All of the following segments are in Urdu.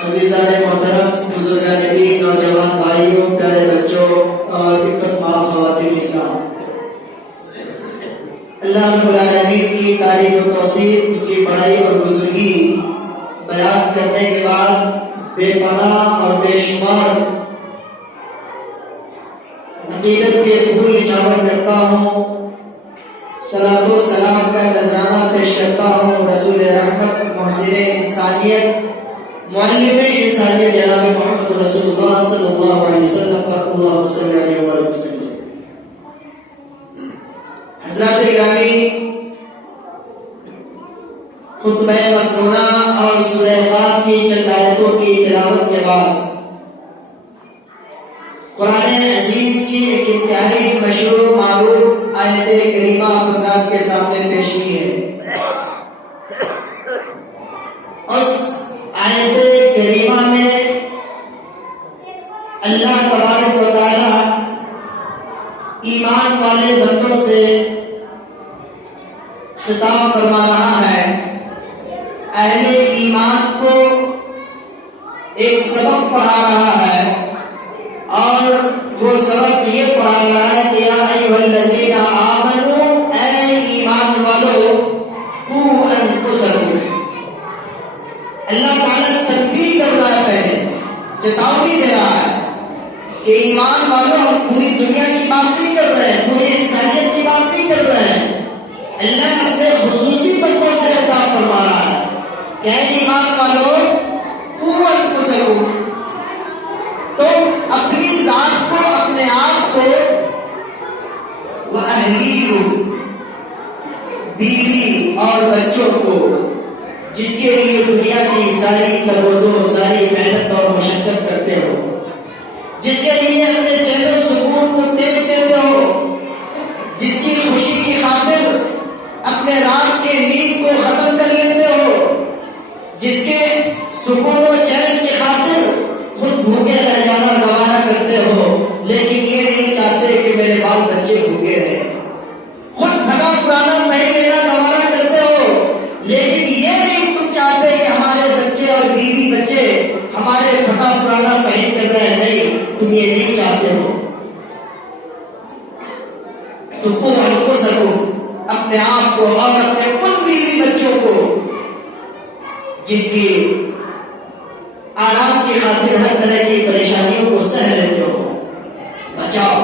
عزیزان محترم، بزرگان دین، نوجوان بھائیوں، پیارے بچوں اور عزت مآب خواتین اسلام، اللہ رب العالمین کی تعریف و توصیف، اس کی بڑائی اور بزرگی بیان کرنے کے بعد بے پناہ اور بے شمار عقیدت کے پھول نچھاور کرتا ہوں، صلاۃ و سلام کا نذرانہ پیش کرتا ہوں رسول رحمت، محسن انسانیت، معلم انسانیت جناب محمد رسول اللہ صلی اللہ علیہ وسلم پر اللہم صلی علیہ وسلم۔ حضرات گرامی، خطبہ مسنونہ اور سورہ قاف کی چند آیتوں کی تلاوت کے بعد قرآن عزیز کی ایک انتہائی مشہور و معروف آیت کریمہ حضرات کے سامنے پیش کی ہے۔ اس آیت کریمہ میں اللہ تبارک و تعالی ایمان والے بندوں سے خطاب فرما رہا ہے، اہل ایمان کو ایک سبق پڑھا رہا ہے، اور وہ سبق یہ پڑھا رہا ہے کہ یا ایھا الذین آمنوا، اے ایمان والو، قوا انفسکم۔ اللہ تعالیٰ تنبیہ کر رہا ہے، پہلے چیتاونی دے رہا ہے کہ ایمان والوں، ہم پوری دنیا کی بات نہیں کر رہے ہیں، پوری انسانیت کی بات نہیں کر رہے ہیں، اللہ اپنے خصوصی بندوں سے خطاب فرما رہا ہے کہ اے ایمان والوں، قوا انفسکم، تم اپنی ذات کو، اپنے آپ کو، وَأَهْلِيكُمْ، بیوی اور بچوں کو، جس کے لیے دنیا کی ساری کروزوں، ساری محنت اور مشقت کرتے ہو، جس کے لیے اپنے چہرے و سکون کو تیز دیتے ہو، جس کی خوشی کی خاطر اپنے رات کے نیند کو ختم کر لیتے ہو، جس کے سکون و چین کی خاطر خود بھوکے رہ جانا گوارا کرتے ہو، لیکن یہ نہیں چاہتے کہ میرے بال بچے بھوکے رہیں، خود بھگا پرانا نہیں لینا گوارا کرتے ہو، لیکن یہ نہیں تم چاہتے کہ ہمارے بچے اور بیوی بچے ہمارے پھٹا پرانا پہن کر رہے، نہیں، تم یہ نہیں چاہتے ہو، تو قوا انفسکم، اپنے آپ کو اور اپنے ان بیوی بچوں کو جن کی آرام کی خاطر ہر طرح کی پریشانیوں کو سہ لیتے ہو، بچاؤ۔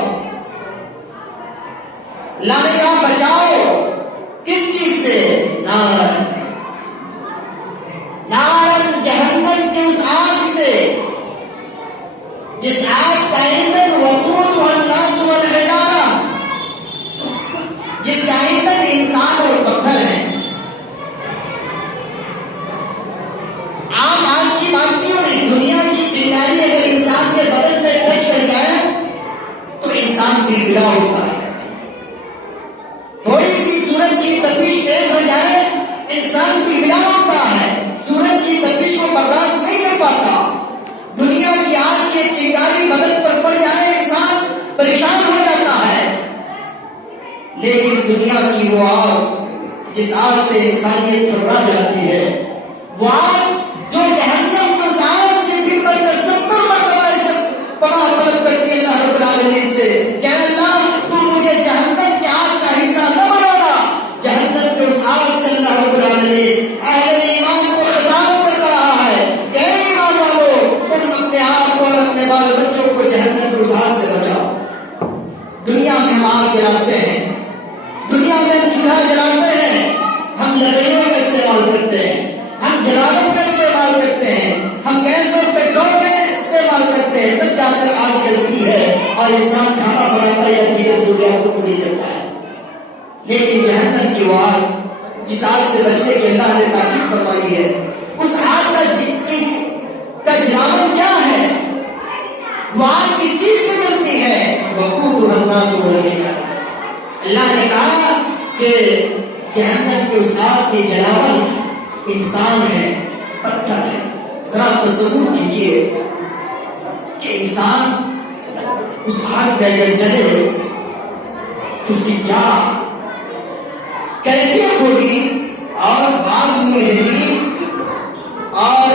اللہ نے کہا بچاؤ کس چیز سے؟ نارن، نارن، جہنم کی اس آگ سے، جس آگ کا ایندھن وقودها الناس والحجارہ، جس کا ایندھن انسان اور پتھر ہے۔ عام آگ کی بات نہیں ہو رہی، دنیا کی چنگاری اگر انسان کے بدن میں ٹچ کر جائے تو انسان گڑگڑا اٹھتا ہے، تھوڑی سی سورج کی تپش تیز ہو جائے انسان گڑگڑا اٹھتا ہے، سورج کی تپش کو برداشت نہیں کر پاتا، دنیا کی آگ کی چنگاری بدن پر پڑ جائے انسان پریشان ہو جاتا ہے، لیکن دنیا کی وہ آگ جس آگ سے انسانیت گھبرا جاتی ہے، وہ آگ جو جہنم کو ساتھ سے دن بھر کا 70 مرتبہ پناہ طلب کرتی ہے اللہ رب العالمین سے کہ اللہ تو مجھے جہنم کی آگ کا حصہ نہ بنانا، جہنم کے اس آگ سے اللہ رب العالمین اہل ایمان کو خطاب کر رہا ہے کہ اے ایمان والو، تم اپنے آپ کو اور اپنے بال بچوں کو جہنم کے اس آگ سے بچاؤ۔ دنیا میں ہم آگ جلاتے ہیں، دنیا میں ہم چولہا جلاتے ہیں، ہم لکڑیوں کا استعمال کرتے ہیں، ہم جلالوں کا استعمال کرتے ہیں، ہم گیس اور پیٹرول کا استعمال کرتے ہیں، تب جا کر آگ جلتی ہے اور انسان کھانا بناتا ہے یا دیگر ضروریات کو پوری کرتا ہے، لیکن جہنم کی وہ آگ جس آگ سے بچنے کے اللہ نے تاکید فرمائی ہے، اس آگ کا جلال کیا ہے؟ وہ آگ کس چیز سے جلتی ہے؟ وقودها الناس والحجارہ۔ اللہ نے کہا کہ جہنم کے اس آگ کی جلاوٹ انسان ہے، پتھر ہے۔ ذرا تصور کیجئے کہ انسان اس آگ میں اگر جلے تو اس کی کیا کیفیت ہوگی، اور بعض مجرمین اور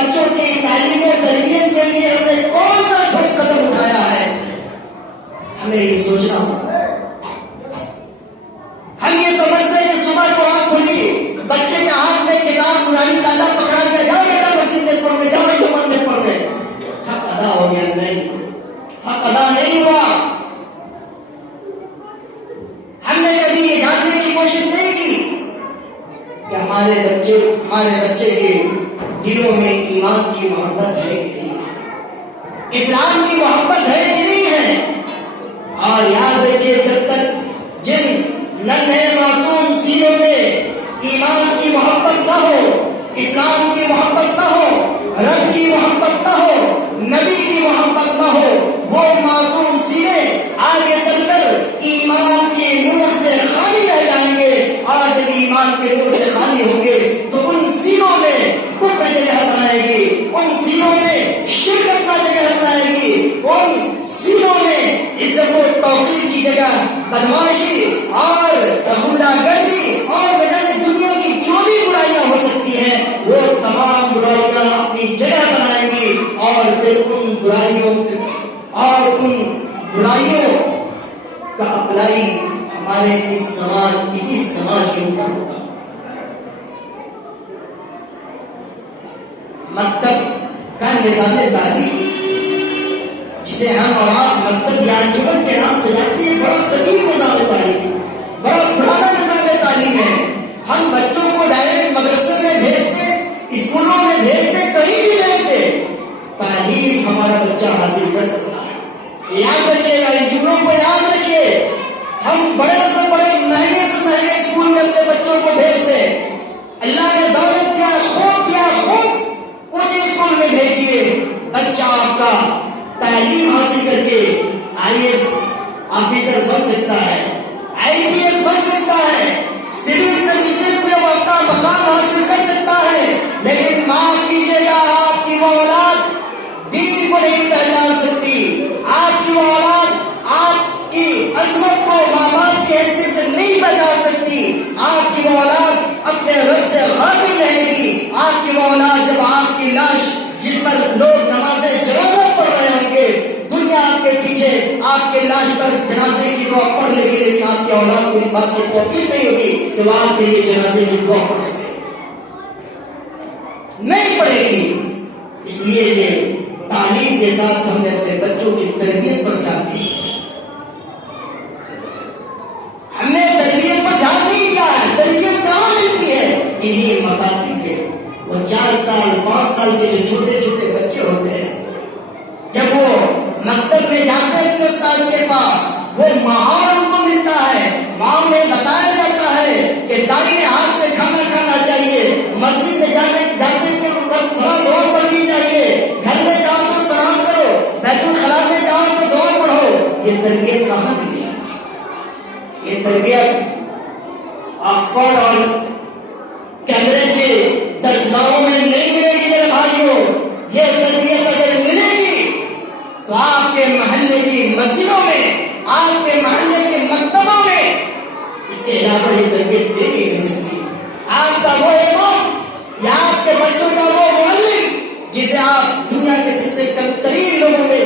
بچوں کی تعلیم و تربیت کے لیے ہم نے کون سا ٹھوس قدم اٹھایا ہے؟ ہمیں یہ سوچنا ہوگا۔ ہم یہ سمجھتے ہیں کہ صبح کو آنکھ کھلی، بچے کے ہاتھ میں کتاب قرآن کا اللہ پکڑا دیا، جاؤ بیٹا مسجد میں پڑھ گئے، جاؤ بیٹا من میں پڑھ گئے، حق ادا ہو گیا؟ نہیں، حق ادا نہیں ہوا۔ ہم نے کبھی یہ جاننے کی کوشش نہیں کی کہ ہمارے بچے کے دلوں میں ایمان کی محبت ہے کہ نہیں ہے، اسلام کی محبت ہے کہ نہیں ہے۔ اور یاد رکھیے، جب تک جن ننھے معصوم سینوں میں ایمان کی محبت نہ ہو، اسلام کی محبت نہ ہو، رب کی محبت نہ ہو، نبی کی محبت نہ ہو، وہ معصوم سینے آگے چل کر ایمان کے نور سے خالی رہ جائیں گے۔ اور جب ایمان کے نور سے خالی ہوں گے تو ان سینوں میں کفر جگہ بنائے گی، ان سینوں میں شرک کا جگہ بنائے گی، ان سینوں میں عزت و توقیر کی جگہ بدماشی اور غنڈہ گردی اور بجائے دنیا کی جو بھی برائیاں ہو سکتی ہیں وہ تمام برائیاں اپنی جگہ بنائیں گی۔ اور پھر ان برائیوں کا اپلائی ہمارے اسی سماج کے اوپر ہوگا۔ مکتب کا نظام تعلیم، جسے ہم اور آپ مکتب یا انجمن کے نام سے جانتے ہیں، بڑا قدیم نظام تعلیم ہے، بڑا پرانا نظام تعلیم ہے۔ ہم بچوں کو ڈائریکٹ مدرسے میں بھیجتے، اسکولوں میں بھیجتے، کہیں بھی بھیجتے، تعلیم ہمارا بچہ حاصل کر سکتا ہے۔ یاد رکھیے گا، ان جملوں کو یاد رکھیے۔ ہم بڑے سے مہنگے اسکول میں اپنے بچوں کو بھیجتے، اللہ نے دولت دیا، خوب اونچے اسکول میں بھیجیے، بچہ آپ کا تعلیم حاصل کر کے IAS آفیسر بن سکتا ہے، IPS بن سکتا ہے، سول سروسز میں وہ اپنا مقام حاصل کر سکتا ہے۔ لیکن معاف کیجیے گا، آپ کی وہ اولاد دین کو نہیں پہچان سکتی، آپ کی وہ اولاد آپ کی عظمت کو ماں باپ کی حیثیت سے نہیں پہچان سکتی، آپ کی وہ اولاد اپنے رب سے غافل رہے گی، آپ کی وہ اولاد جب آپ کی لاش جس پر لوگ نماز جنازہ پڑھ رہے ہوں گے، دنیا آپ کے پیچھے آپ کے لاش پر جنازے کی دعا پڑھ لے گی، لیکن آپ کی اولاد کو اس بات کی توفیق نہیں ہوگی کہ وہ آپ کے لیے جنازے کی دعا پڑھ سکے، نہیں پڑھے گی۔ اس لیے یہ تعلیم کے ساتھ ہم نے اپنے بچوں کی تربیت پر دھیان دیا، ہم نے تربیت پر دھیان نہیں دیا ہے۔ تربیت کہاں ملتی ہے؟ انہیں مکاتب کے وہ 4 سال 5 سال کے جو چھوٹے چھوٹے بچے ہوتے ہیں، جب وہ مکتب میں جاتے ہیں اپنے استاد کے پاس، وہ ماحول ان کو ملتا ہے، ماں میں بتایا جاتا ہے کہ دائیں ہاتھ سے کھانا کھانا چاہیے، مسجد میں جاتے تھوڑا دعا پڑھنی چاہیے، گھر میں جاؤ تو سلام کرو، بیت الخلا میں جاؤ تو دعا پڑھو۔ یہ تربیت کہاں ملی؟ یہ تربیت آکسفورڈ اور کیمبرج کے درسگاہوں میں نہیں ملے گی میرے بھائیوں۔ یہ تربیت اگر ملے گی تو آپ کے محلے کی مسجدوں میں، آپ کے محلے کے مکتبوں میں اس کے علاوہ یہ تربیت نہیں مل سکتی۔ آپ کا وہ امام یا آپ کے بچوں کا وہ معلم جسے آپ دنیا کے سب سے کم ترین لوگوں میں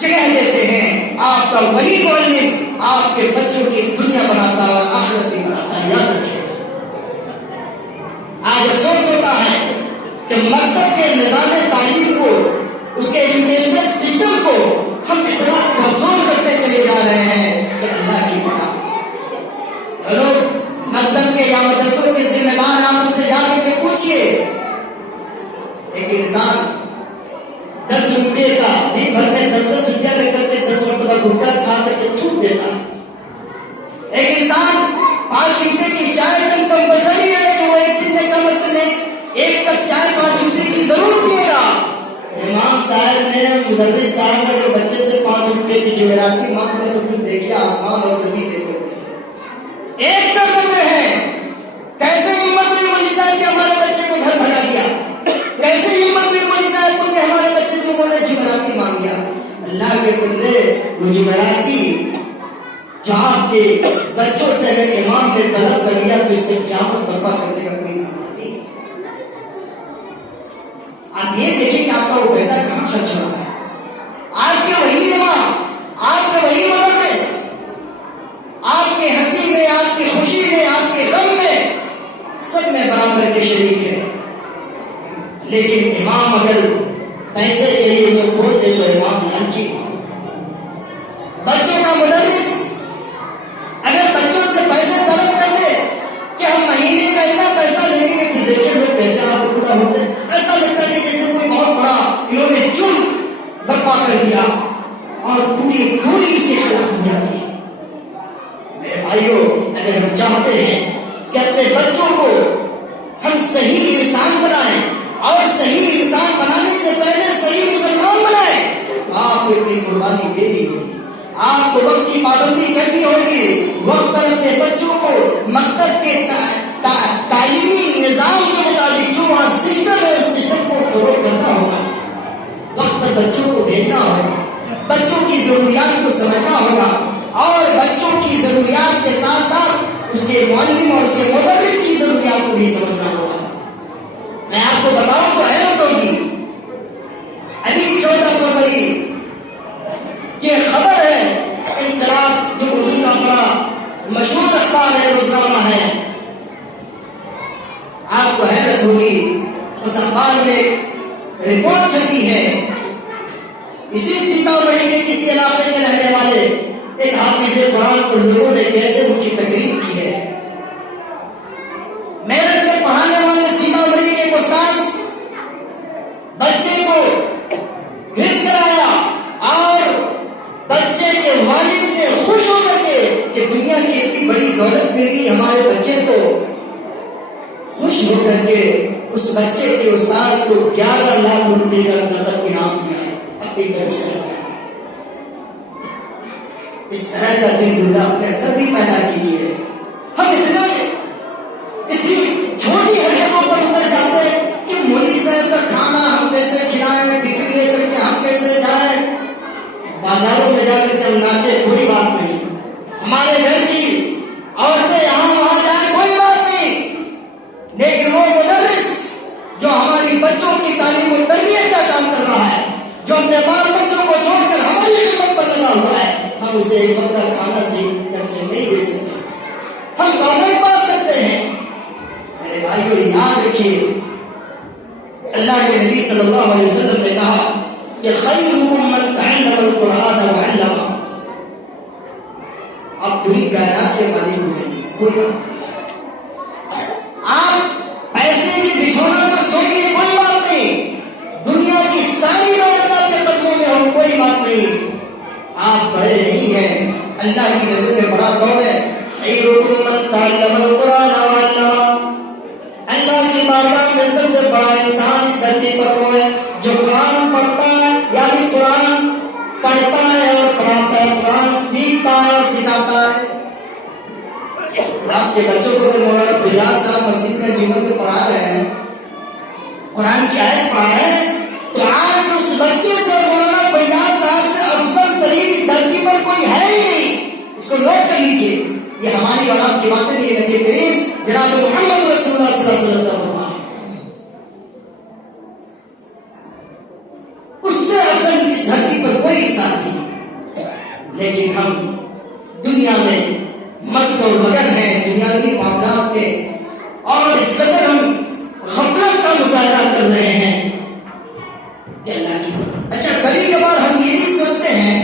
جگہ دیتے ہیں، آپ کا وہی معلم آپ کے بچوں کی دنیا بناتا ہے، آخرت بھی بناتا ہے، یاد رکھیے۔ آج افسوس ہوتا ہے کہ مکتب کے نظام تعلیم کو، اس کے ایجوکیشنل سسٹم کو ہم اتنا کمزور کرتے چلے جا رہے ہیں کہ اللہ کی پناہ۔ چلو مکتب کے یا مدرسوں کے ذمہ دار آپ ان سے جا کے پوچھئے، ایک انسان 10 روپے کا دن بھر میں 10 روپیہ لے کر کے 10 مرتبہ گٹکا کھا کر کے تھوک دیتا، ایک انسان 5 روپے کی چائے تک کمپلسری ہے کہ وہ ایک دن میں کم از کم 1 کپ چائے 5 روپے کی ضرور پیے گا۔ امام صاحب نے مدرس صاحب نے جو بچے سے 5 روپے کی جمعراتی مانگ کر، تو پھر دیکھیے آسمان اور زمین دیکھو ایک کر دیتے ہیں۔ کیسے ہمت ہوئی مولوی صاحب کہ ہمارے بچے کو گھر بھگا دیا، کیسے ہمت ہوئی مولوی صاحب کو کہ ہمارے بچے سے انہوں نے جمعراتی مانگ لیا۔ اللہ کے بندے، وہ جمعراتی جو آپ کے بچوں سے اگر امام نے طلب کر لیا تو اس میں قیامت برپا کرنے کا کوئی نام نہیں۔ آپ یہ دیکھیں کہ آپ کا وہ پیسہ کہاں خرچ ہو رہا ہے. آپ کے وہی علماء، آپ کے وہی مدرس، آپ کے ہنسی میں، آپ کی خوشی میں، آپ کے غم میں، سب میں برابر کے شریک ہے. لیکن امام اگر پیسے کے لیے وہ کھول دے تو امام لالچی. بچوں کا مدرس اگر بچوں سے پیسے طلب کر دے کہ ہم مہینے کا اتنا پیسہ لیں گے کہ دیکھیں وہ پیسے آپ کو پورا ہوتے ہیں، ایسا لگتا ہے کہ جیسے کوئی بہت بڑا انہوں نے چن برپا کر دیا اور پوری دوری سے ہلاک ہو جاتی ہے. میرے بھائیوں، اگر ہم چاہتے ہیں کہ اپنے بچوں کو ہم صحیح انسان بنائیں اور صحیح انسان بنانے سے پہلے صحیح مسلمان بنائیں تو آپ کو اتنی قربانی دینی ہوگی. آپ کو وقت کی پابندی کرنی ہوگی، وقت پر اپنے بچوں کو مکتب کے تعلیمی نظام کے مطابق جو وہاں سسٹم ہے اس سسٹم کو فالو کرنا ہوگا. وقت پر بچوں کو بھیجنا ہوگا، بچوں کی ضروریات کو سمجھنا ہوگا اور بچوں کی ضروریات کے ساتھ ساتھ اس کے معلم اور اس کے مدرس کی ضروریات کو بھی سمجھنا ہوگا. میں آپ کو بتاؤں تو حیرت ہوگی، ابھی 14 فروری یہ خبر ہے، انقلاب جو اردو کا بڑا مشہور اخبار ہے، روزنامہ ہے، آپ کو حیرت ہوگی اس اخبار میں رپورٹ چھپی ہے اسی سیتامڑھی کے کسی علاقے کے رہنے والے ایک حافظ قرآن کو لوگوں نے کیسے ان کی تقریر کی ہے. میرٹھ میں پڑھانے والے سیتامڑھی کے ایک استاد بچے کو حفظ کرایا اور بچے کے والد نے خوش ہو کر کے کہ دنیا کی اتنی بڑی دولت مل گئی ہمارے بچے کو، خوش ہو کر کے اس بچے کے استاد کو 11 لاکھ روپے کا نقد انعام دیا اپنی طرف سے. اس طرح کا دل بردہ اپنے اندر بھی پیدا کیجیے. ہم اتنی چھوٹی حرکتوں پر اتر جاتے ہیں کہ مولوی صاحب کا کھانا ہم کیسے کھلائیں، ٹفن لے کر کے ہم کیسے جائیں، بازاروں میں جا کر کے ہم ناچے کوئی بات نہیں، ہمارے گھر کی عورتیں یہاں وہاں جائیں کوئی بات نہیں، لیکن وہ مدرس جو ہماری بچوں کی تعلیم و تربیت کا کام کر رہا ہے، جو اپنے بال بچوں کو چھوڑ کر ہماری خدمت پر لگا ہوا ہے، ہم اسے ایک وقت کا کھانا سے نہیں دے سکتے. ہم گورنمنٹ پاس سکتے ہیں. میرے بھائیو یاد رکھیے، اللہ کے نبی صلی اللہ علیہ وسلم نے کہا کہ خیرکم من تعلم القرآن وعلمہ. آپ پوری کائنات کے مالک ہوئے، کوئی آپ پیسے کی بچھونا پر سوئیے کوئی بات نہیں، دنیا کی ساری دولت آپ کے قدموں میں ہو کوئی بات نہیں، آپ بڑے نہیں ہیں، اللہ کی نظر میں بڑا کون ہے؟ خیرکم من تعلم القرآن وعلمہ. اللہ کی بارگاہ میں سب سے بڑا انسان اس دھرتی پر وہ ہے جو قرآن پڑھتا ہے، یعنی قرآن پڑھتا ہے اور پڑھاتا ہے، قرآن سیکھتا ہے اور سکھاتا ہے. آپ کے بچوں کو مولانا فیاض صاحب مسجد میں جمعہ میں پڑھا رہے ہیں، قرآن کی آیت پڑھا رہے ہیں، تو آپ کے اس بچے سے مولانا فیاض صاحب سے افضل ترین اس دھرتی پر کوئی ہے ہی نہیں. اس کو نوٹ کر لیجیے، یہ ہماری اور آپ کی باتیں نہیں، نبی کریم جناب محمد رسول اللہ صلی اللہ علیہ وسلم کا فرمان ہے. اس سے افضل اس دھرتی پر کوئی انسان نہیں. لیکن ہم دنیا میں مست اور مگن ہیں، دنیاوی معاملات میں، اور اس قدر ہم غفلت کا مظاہرہ کر رہے ہیں. اچھا، کبھی کبھار ہم یہ بھی سوچتے ہیں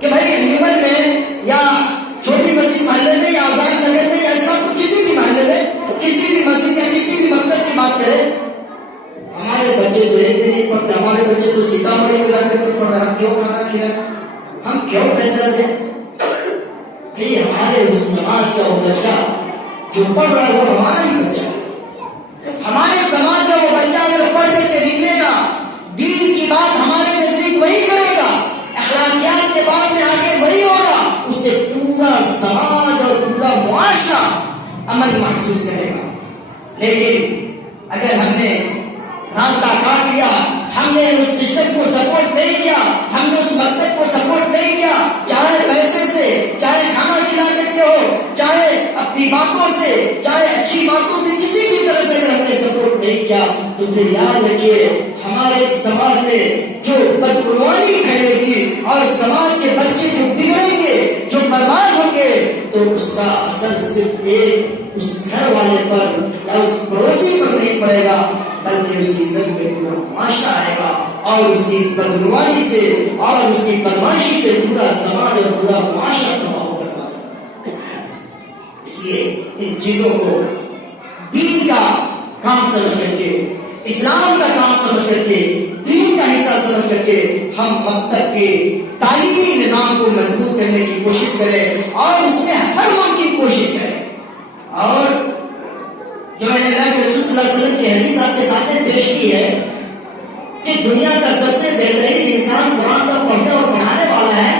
کہ بھائی انجمن میں یا چھوٹی مسجد محلے میں یا آزاد نگر میں یا ایسا کسی بھی محلے میں کسی بھی مسجد یا کسی بھی مکتب کی بات کریں، ہمارے بچے تو ایک بھی نہیں پڑھتے، ہمارے بچے تو سیتامڑھی میں رہ کر پڑھ رہے ہیں، ہم کیوں کھانا کھلائیں، ہم کیوں پیسہ دیں؟ بھائی ہمارے اس سماج کا وہ بچہ جو پڑھ رہا ہے وہ ہمارا ہی بچہ ہے. ہمارے سماج کا وہ بچہ اگر پڑھ کر کے نکلے گا، دین کی بات ہمارے نزدیک وہی کرے گا، اخلاقیات کے بات میں آگے وہی ہوگا، اس سے پورا سماج اور پورا معاشرہ امن محسوس کرے گا. لیکن اگر ہم نے راستہ کاٹ لیا، ہم نے اس سسٹم کو سپورٹ نہیں کیا، ہم نے اس مکتب کو سپورٹ نہیں کیا، چاہے پیسے سے، چاہے کھانا کھلا کرتے ہو، چاہے اپنی باتوں سے، چاہے اچھی باتوں سے، کسی بھی طرح سے اگر ہم نے سپورٹ نہیں کیا کیا تو پھر یاد رکھیے ہمارے سماج میں جو بدعنوانی پھیلے گی اور سماج کے بچے جو بگڑیں گے جو برباد ہوں گے تو اس کا اثر صرف ایک اس گھر والے پر یا اس پڑوسی پر نہیں پڑے گا بلکہ اس کی عزت میں پورا معاشرہ آئے گا اور اس کی بدعنوانی سے اور اس کی بدماشی سے پورا سماج اور پورا معاشرہ تباہ ہوگا۔ اس لیے ان چیزوں کو دین کا کام سمجھ کر کے اسلام کا کام سمجھ کر کے دین کا حصہ سمجھ کر کے ہم مکتب کے تعلیمی نظام کو مضبوط کرنے کی کوشش کریں اور اس میں ہر ممکن کوشش کریں۔ اور جو میں نے اللہ کے رسول صلی اللہ علیہ وسلم کی حدیث آپ کے سامنے پیش کی ہے کہ دنیا کا سب سے بہترین انسان قرآن کا پڑھنے اور پڑھانے والا ہے۔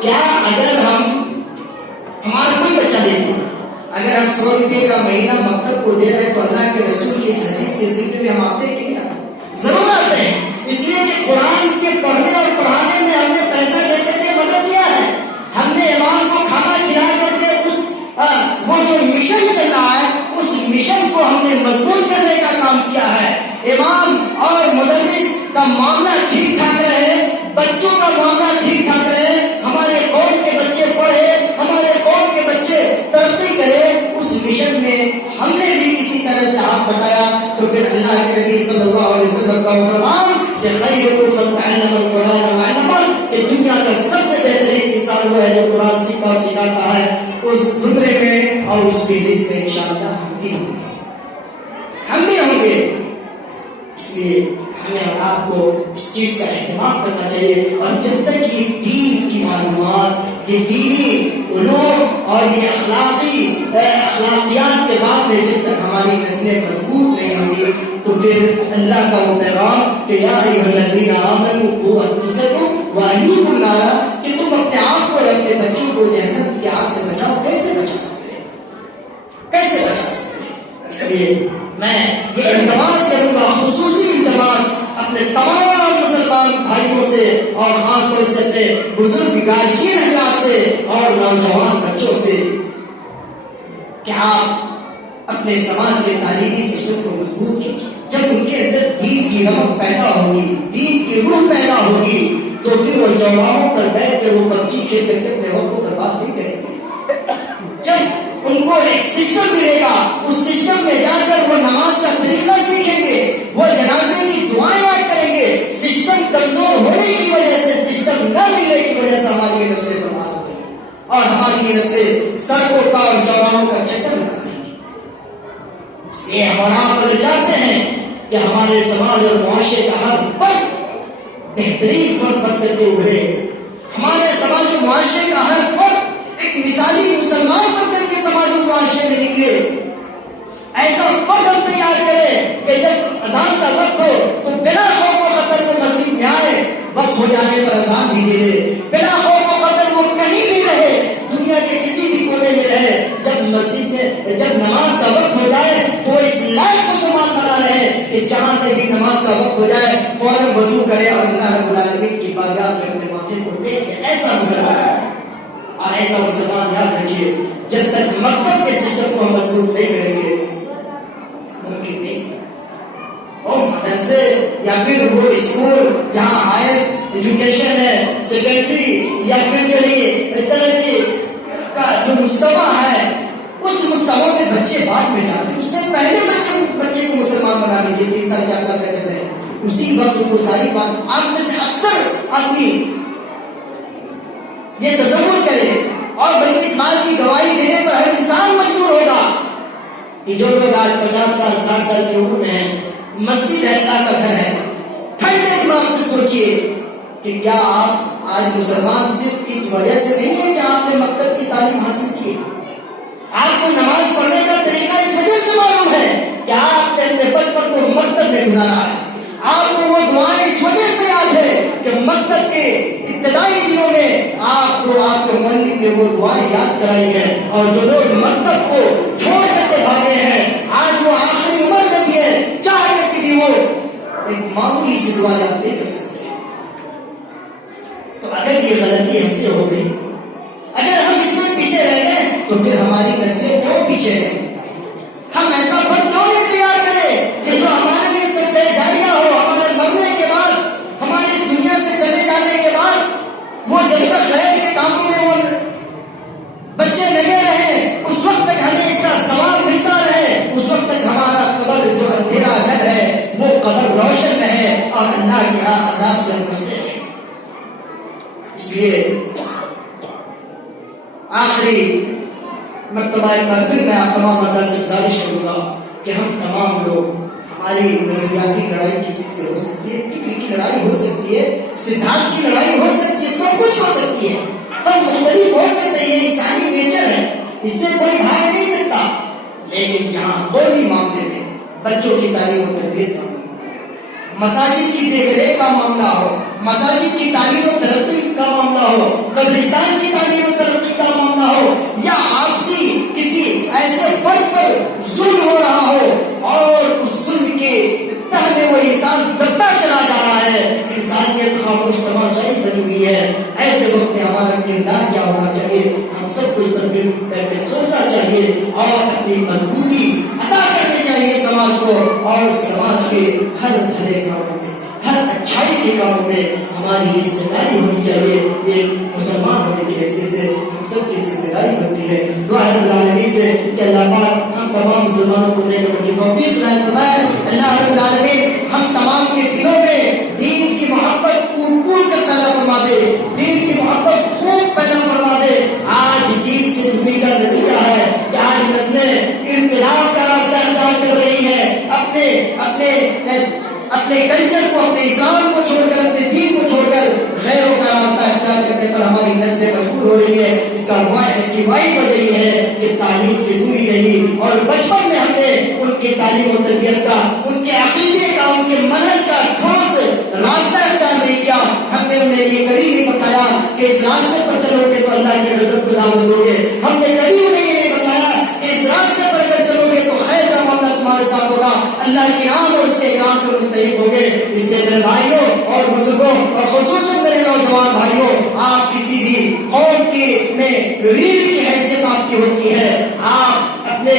کیا اگر ہمارا کوئی بچہ دیکھو اگر ہم 100 روپے کا مہینہ مکتب کو دے رہے تو اللہ کے رسول کی اس حدیث کے ذکر میں ہم آتے ہیں کیا؟ ضرور آتے ہیں، اس لیے کہ قرآن کے پڑھنے اور پڑھانے میں ہم نے پیسہ لے کر کے مدد کیا ہے۔ ہم نے امام کو کھانا کھلا کر کے وہ جو مشن چل رہا ہے اس مشن کو ہم نے مضبوط کرنے کا کام کیا ہے۔ امام اور مدرس کا معاملہ ٹھیک ٹھاک رہے، بچوں کا معاملہ ٹھیک ٹھاک رہے، ہمارے قوم کے بچے پڑھے، ہمارے قوم کے بچے ترقی کرے، اس مشن میں ہم نے بھی کسی طرح سے ہاتھ بٹایا تو پھر اللہ کے نبی صلی اللہ علیہ وسلم کا فرمان کہ خیرکم من تعلم القرآن وعلمہ، کہ دنیا کا سب سے بہترین انسان وہ ہے جو قرآن سیکھا اور سکھاتا ہے۔ اس زمرے میں اور اس کی لسٹ میں انشاءاللہ ہم بھی ہوں گے۔ اس لیے ہمیں اور آپ کو اس چیز کا اہتمام کرنا چاہیے، اور جب تک یہ دین کی معلومات، یہ دینی علوم اور یہ اخلاقیات کے بعد میں جب تک ہماری نسلیں مضبوط نہیں ہوں گی تو پھر اللہ کا وہ پیغام کہ یا ایھا الذین آمنوا قوا انفسکم واہلیکم نارا، کہ تم اپنے آپ کو اور اپنے بچوں کو جہنم کی آگ سے بچاؤ، کیسے بچا سکتے ہیں؟ کیسے بچا سکتے ہیں؟ اس لیے میں یہ التماس کروں گا، خصوصی التماس اپنے تمام مسلمان بھائیوں سے اور خاص طور سے اپنے بزرگ گارجین حضرات سے اور نوجوان بچوں سے کہ آپ اپنے سماج کے تعلیمی سسٹم کو مضبوط کیجیے۔ جب ان کے اندر دین کی رمق پیدا ہوگی، دین کی روح پیدا ہوگی تو پھر وہ چوراہوں پر بیٹھ کر وہ پبجی کھیل کر کے اپنے وقت کو برباد نہیں کریں گے۔ جب ان کو ایک سسٹم ملے گا، اس سسٹم میں جا کر وہ نماز کا طریقہ سیکھیں گے، وہ جنازے کی دعائیں یاد کریں گے۔ سسٹم کمزور ہونے کی وجہ سے، سسٹم نہ ملنے کی وجہ سے ہماری یہ نسلیں برباد ہو گئی اور ہماری یہ نسلیں سڑکوں کا اور چوراہوں کا چکر لگا رہی ہیں۔ اس لیے ہمارا آپ چاہتے ہیں کہ ہمارے سماج اور معاشرے کا ہر فرد بہترین فرد بن کر کے ابھرے، ہمارے سماج و معاشرے کا ہر فرد ایک مثالی مسلمان بن کر کے سماج و معاشرے میں نکلے۔ ایسا فرد ہم تیار کرے کہ جب اذان کا وقت ہو تو بلا خوف و خطر وہ مسجد میں آئے، وقت ہو جانے پر اذان بھی دے دے، بلا خوف و خطر وہ کہیں بھی رہے، دنیا کے کسی بھی کونے میں رہے، جب مسجد میں جب نماز کا وقت ہو جائے تو اس لائق مسلمان بنا رہے کہ جہاں سے بھی نماز کا وقت ہو جائے فوراً وضو کرے اور اللہ رب العالمین کی بارگاہ میں اپنے ماتھے کو ٹیکے۔ ایسا مسلمان ہے اور ایسا مسلمان یاد رکھیے جب تک مکتب کے سسٹم کو ہم مضبوط نہیں کریں گے ممکن نہیں۔ وہ مدرسے یا پھر وہ اسکول جہاں ہائر ایجوکیشن ہے، سیکنڈری یا پھر جو اس طرح کی کا جو مستویٰ ہے اس مستویٰ میں بچے بعد میں جاتے ہیں، اس سے پہلے بچے کو مسلمان بنا لیجیے 3 سال 4 سال کا جب ہے، اسی وقت کو ساری بات آپ میں سے اکثر آدمی یہ تصور کرے اور بلکہ اس بات کی گواہی دینے پر ہر انسان مجبور ہوگا کہ جو لوگ آج 50 سال 60 سال کی عمر میں ہیں، مسجد ہے اللہ کا گھر ہے، ٹھنڈے دماغ سے سوچئے کہ کیا آپ آج مسلمان صرف اس وجہ سے نہیں ہے کہ آپ نے مکتب کی تعلیم حاصل کی، آپ کو نماز پڑھنے کا طریقہ اس وجہ سے معلوم ہے کہ آپ نے اپنے بچپن کو مکتب میں گزارا ہے، آپ کو وہ دعائیں اس وجہ سے یاد ہے کہ مکتب کے ابتدائی دنوں میں آپ کو آپ کے معلم نے وہ دعائیں یاد کرائی ہے، اور جو لوگ مکتب کو چھوڑ کر کے بھاگے ہیں آج وہ آخری عمر میں بھی ہے، چاہتے کہ بھی وہ ایک معمولی سی دعا یاد نہیں کر سکتے۔ تو اگر یہ غلطی ہم سے ہو گئی، اگر ہم اس میں پیچھے رہ گئے تو پھر ہماری نسلیں اور پیچھے رہیں۔ ہم ایسا فرد کیوں نہیں تیار کریں کہ جو آخری مرتبہ ایک بار پھر میں آپ تمام حضرات سے گزارش کروں گا کہ ہم تمام لوگ، ہماری نظریاتی لڑائی کسی سے ہو سکتی ہے، فکر کی لڑائی ہو سکتی ہے، سدھانت کی لڑائی ہو سکتی ہے، سب کچھ ہو سکتی ہے، ہم مختلف ہو سکتے ہیں، یہ انسانی نیچر ہے، اس سے کوئی بھاگ نہیں سکتا. لیکن جہاں کوئی بھی معاملے میں بچوں کی تعلیم و تربیت کا معاملہ ہو، مساجد کی دیکھ ریکھ کا معاملہ ہو، مساجد کی تعلیم و ترقی کا معاملہ ہو، قبرستان کی تعلیم و ترقی کا معاملہ ہو، یا آپسی کسی ایسے فرد پر ظلم ہو رہا ہو اور اس ظلم کے تہ میں وہ انسان دبتا چلا جا رہا ہے، انسانیت خاموش تماشائی بنی ہوئی ہے، ایسے وقت میں ہمارا کردار کیا ہونا چاہیے؟ ہم سب کو اس پر دل بیٹھ کے سوچنا چاہیے اور اپنی مضبوطی عطا کرنی چاہیے سماج کو، اور سماج کے ہر بھلے کاموں میں، ہر اچھائی کے کاموں میں ہماری حصہ داری ہونی چاہیے. ایک مسلمان ہونے کی حیثیت سے ہم سب کی ذمہ داری بنتی ہے. دعا ہے رب العالمین سے کہ اللہ پاک ہم تمام مسلمانوں کو نیک عمل کی توفیق عطا فرمائے. اللہ رب العالمین ہم تمام کے دلوں میں دین کی محبت پور کر پیدا فرما دے، دین کی محبت خوب پیدا فرما دے. آج دین سے دوری کا نتیجہ ہے کہ آج نسلیں انقلاب کا راستہ اختیار کر رہی ہے، اپنے کلچر کو، اپنے اسلام کو چھوڑ کر، اپنے دین کو چھوڑ کر غیروں کا راستہ اختیار کرنے پر ہماری نسلیں مجبور ہو رہی ہے. اس کی واحد وجہ یہ ہے کہ تعلیم سے دوری رہی، اور بچپن میں ہم نے ان کی تعلیم و تربیت کا، ان کے عقیدے کا، ان کے منہج کا ٹھوس راستہ اختیار نہیں کیا. ہم نے انہیں یہ کبھی نہیں بتایا کہ اس راستے پر چلو گے تو اللہ کے غضب کو دعوت دو گے. ہم نے کبھی انہیں یہ نہیں بتایا کہ اس راستے پر اگر چلو گے تو خیر کا معاملہ تمہارے ساتھ ہوگا، اللہ کے نام اور اس کے کام کو مستحق ہوگے. اس لیے میرے بھائیوں اور بزرگوں اور خصوصاً میرے نوجوان بھائیوں، آپ کسی بھی قوم کی میں ریڑھ کی حیثیت آپ کی ہوتی ہے. آپ اپنے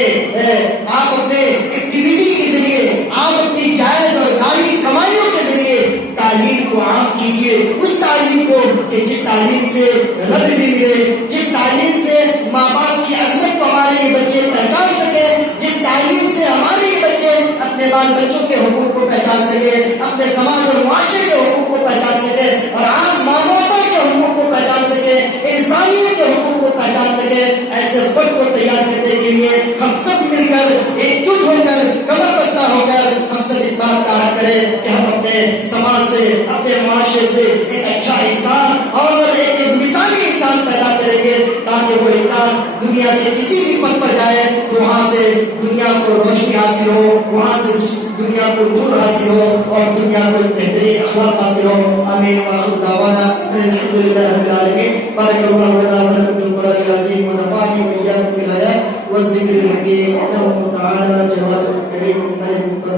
ایکٹیویٹی کے ذریعے، آپ اپنی جائز اور جاری کمائیوں کے ذریعے تعلیم کو عام کیجیے. اس تعلیم کو کہ جس تعلیم سے رب بھی ملے، جس تعلیم سے ماں باپ کی عظمت کو ہمارے یہ بچے پہچان سکے، جس تعلیم سے ہمارے یہ بچے اپنے بال بچوں کے حقوق کو پہچان سکے، اپنے سماج اور معاشرے کے حقوق کو پہچان سکے، اور عام مانوتا کے حقوق کو پہچان سکے، انسانیت کے حقوق کو پہچان سکے. ایسے فرد کو تیار کرنے کے لیے ہم سب مل کر، ایک جٹ ہو کر، کمر بستہ ہو کر ہم سب اس بات کا عہد کریں کہ ہم اپنے سماج سے، اپنے معاشرے سے ایک اچھا انسان اور ایک مثالی انسان پیدا کریں گے، تاکہ وہ انسان دنیا کے کسی بھی پد پر جائے تو وہاں سے دنیا کو روشنی حاصل ہو، وہاں سے دنیا کو نور حاصل ہو، اور دنیا کو بہترین اخلاق حاصل ہو. آمین. وآخر دعوانا الحمد للہ رب العالمین. بارک اللہ لنا ولکم فی القرآن العظیم ونفعني وإياكم بالآيات والذکر الحکیم. انہ تعالی جواد کریم ملک